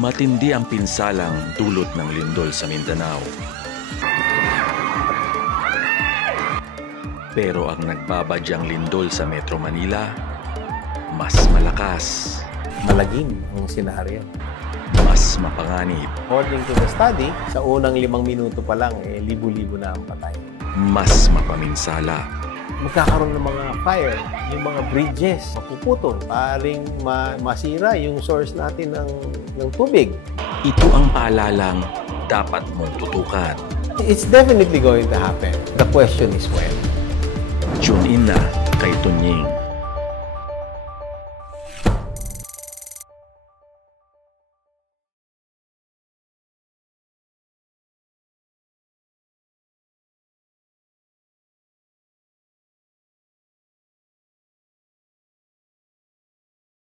Matindi ang pinsalang dulot ng lindol sa Mindanao. Pero ang nagbabadyang lindol sa Metro Manila, mas malakas, Malagim ang senaryo. mas mapanganib, According to the study, sa unang 5 minuto pa lang, libo-libo na ang patay. mas mapaminsala. Magkakaroon ng mga fire, yung mga bridges, mapuputol, paring masira yung source natin ng tubig. Ito ang paalalang dapat mong tutukan. It's definitely going to happen. The question is when. Tune in na kay Tunying.